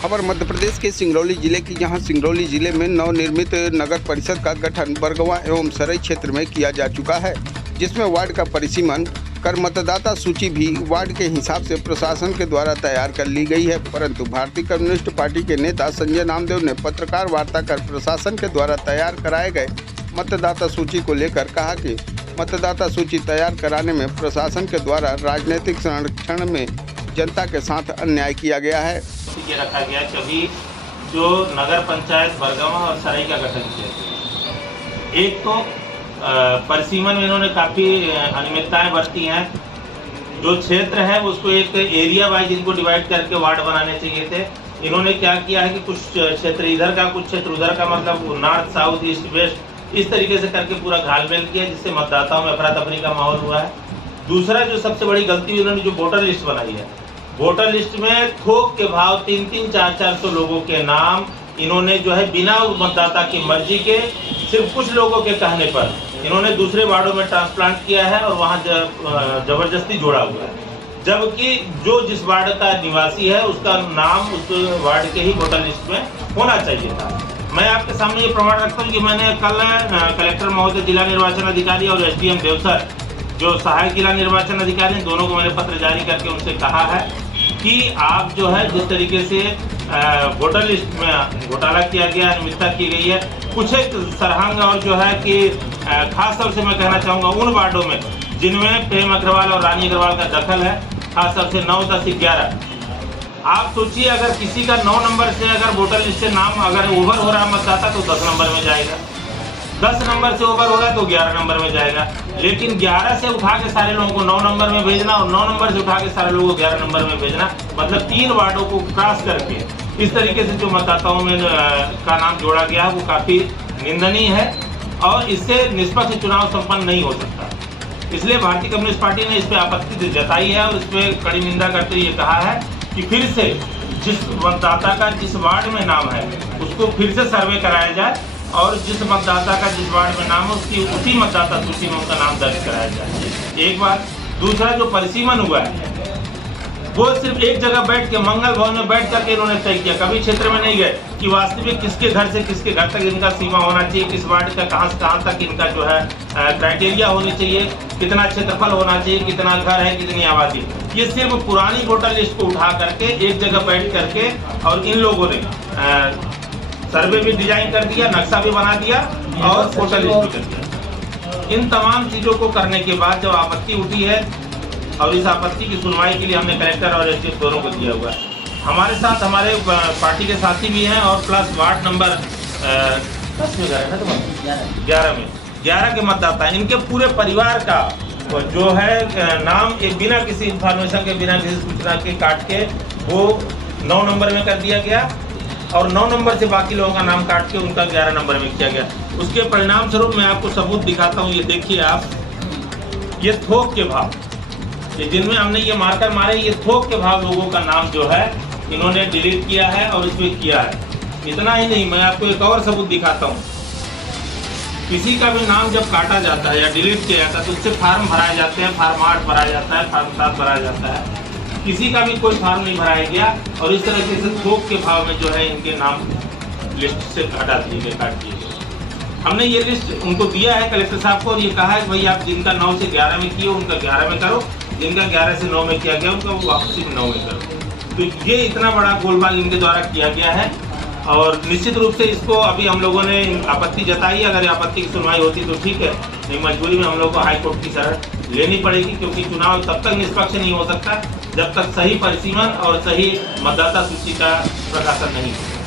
खबर मध्य प्रदेश के सिंगरौली जिले की। यहाँ सिंगरौली जिले में नवनिर्मित नगर परिषद का गठन बरगवा एवं सरई क्षेत्र में किया जा चुका है, जिसमें वार्ड का परिसीमन कर मतदाता सूची भी वार्ड के हिसाब से प्रशासन के द्वारा तैयार कर ली गई है। परंतु भारतीय कम्युनिस्ट पार्टी के नेता संजय नामदेव ने पत्रकार वार्ता कर प्रशासन के द्वारा तैयार कराए गए मतदाता सूची को लेकर कहा कि मतदाता सूची तैयार कराने में प्रशासन के द्वारा राजनीतिक संरक्षण में जनता के साथ अन्याय किया गया है। ये रखा गया कभी जो नगर पंचायत बरगवा और सराई का गठन किया। एक तो परिसीमन में इन्होंने काफ़ी अनियमितताएं बरती हैं। जो क्षेत्र है उसको एक एरिया वाइज इनको डिवाइड करके वार्ड बनाने चाहिए थे। इन्होंने क्या किया है कि कुछ क्षेत्र इधर का कुछ क्षेत्र उधर का, मतलब नॉर्थ साउथ ईस्ट वेस्ट इस तरीके से करके पूरा घालमेल किया, जिससे मतदाताओं में अफरा तफरी का माहौल हुआ है। दूसरा जो सबसे बड़ी गलती हुई, इन्होंने जो वोटर लिस्ट बनाई है, वोटर लिस्ट में थोक के भाव 300 400 लोगों के नाम इन्होंने जो है बिना मतदाता की मर्जी के सिर्फ कुछ लोगों के कहने पर इन्होंने दूसरे वार्डों में ट्रांसप्लांट किया है और वहां जबरदस्ती जोड़ा हुआ है। जबकि जो जिस वार्ड का निवासी है उसका नाम उस वार्ड के ही वोटर लिस्ट में होना चाहिए था। मैं आपके सामने ये प्रमाण रखता हूँ कि मैंने कल कलेक्टर महोदय, जिला निर्वाचन अधिकारी और SDM देवसर जो सहायक जिला निर्वाचन अधिकारी, दोनों को मैंने पत्र जारी करके उनसे कहा है कि आप जो है जिस तरीके से वोटर लिस्ट में घोटाला किया गया, अनियमितता की गई है, कुछ एक सरहंग और जो है कि खास तौर से मैं कहना चाहूँगा उन वार्डों में जिनमें प्रेम अग्रवाल और रानी अग्रवाल का दखल है, खास तौर से 9, 10, 11। आप सोचिए अगर किसी का 9 नंबर से अगर वोटर लिस्ट से नाम अगर ओवर हो रहा मतदाता तो 10 नंबर में जाएगा, 10 नंबर से ओवर हो रहा है तो 11 नंबर में जाएगा। लेकिन 11 से उठा के सारे लोगों को 9 नंबर में भेजना और 9 नंबर से उठा के सारे लोगों को 11 नंबर में भेजना, मतलब 3 वार्डों को क्रॉस करके इस तरीके से जो मतदाताओं में का नाम जोड़ा गया है वो काफ़ी निंदनीय है और इससे निष्पक्ष चुनाव संपन्न नहीं हो सकता। इसलिए भारतीय कम्युनिस्ट पार्टी ने इस पर आपत्ति जताई है और इस पर कड़ी निंदा करते हुए कहा है कि फिर से जिस मतदाता का जिस वार्ड में नाम है उसको फिर से सर्वे कराया जाए और जिस मतदाता का जिस वार्ड में नाम है उसकी उसी मतदाता सूची में उनका नाम दर्ज कराया जाए। एक बात। दूसरा, जो परिसीमन हुआ है वो सिर्फ एक जगह बैठ के मंगल भवन में बैठ करके इन्होंने तय किया, कभी क्षेत्र में नहीं गए कि वास्तविक किसके घर से किसके घर तक इनका सीमा होना चाहिए, किस वार्ड का कहाँ से कहाँ तक इनका जो है क्राइटेरिया होनी चाहिए, कितना क्षेत्रफल होना चाहिए, कितना घर है, कितनी आबादी। ये सिर्फ पुरानी वोटर लिस्ट को उठा करके एक जगह बैठ करके और इन लोगों ने सर्वे भी डिजाइन कर दिया, नक्शा भी बना दिया और वोटर लिस्ट भी कर दिया। इन तमाम चीज़ों को करने के बाद जब आपत्ति उठी है और इस आपत्ति की सुनवाई के लिए हमने कलेक्टर और SDM दोनों को दिया हुआ है। हमारे साथ हमारे पार्टी के साथी भी हैं और प्लस वार्ड नंबर 10 में 11 के मतदाता, इनके पूरे परिवार का जो है नाम एक बिना किसी इंफॉर्मेशन के, बिना किसी सूचना के काट के वो 9 नंबर में कर दिया गया और 9 नंबर से बाकी लोगों का नाम काट के उनका 11 नंबर में किया गया। उसके परिणाम स्वरूप मैं आपको सबूत दिखाता हूँ। ये देखिए आप, ये थोक के भाव, ये जिनमें हमने ये मार्कर मारे, ये थोक के भाव लोगों का नाम जो है इन्होंने डिलीट किया है और इसमें किया है। इतना ही नहीं, मैं आपको एक और सबूत दिखाता हूँ। किसी का भी नाम जब काटा जाता है या डिलीट किया जाता है तो उससे फार्म भराए जाते हैं, फार्म 8 भराया जाता है, फार्म 7 भराया जाता है। किसी का भी कोई फार्म नहीं भराया गया और इस तरह से थोक के भाव में जो है इनके नाम लिस्ट से हटा दिए गए, काट दिए गए। हमने ये लिस्ट उनको दिया है कलेक्टर साहब को और ये कहा है कि भाई आप जिनका 9 से 11 में किए उनका 11 में करो, जिनका 11 से 9 में किया गया उनका वो वापसी में 9 में करो। तो ये इतना बड़ा गोलमाल इनके द्वारा किया गया है और निश्चित रूप से इसको अभी हम लोगों ने आपत्ति जताई। अगर आपत्ति की सुनवाई होती तो ठीक है, नहीं मजबूरी में हम लोग को हाई कोर्ट की शरण लेनी पड़ेगी, क्योंकि चुनाव तब तक निष्पक्ष नहीं हो सकता जब तक सही परिसीमन और सही मतदाता सूची का प्रकाशन नहीं हो।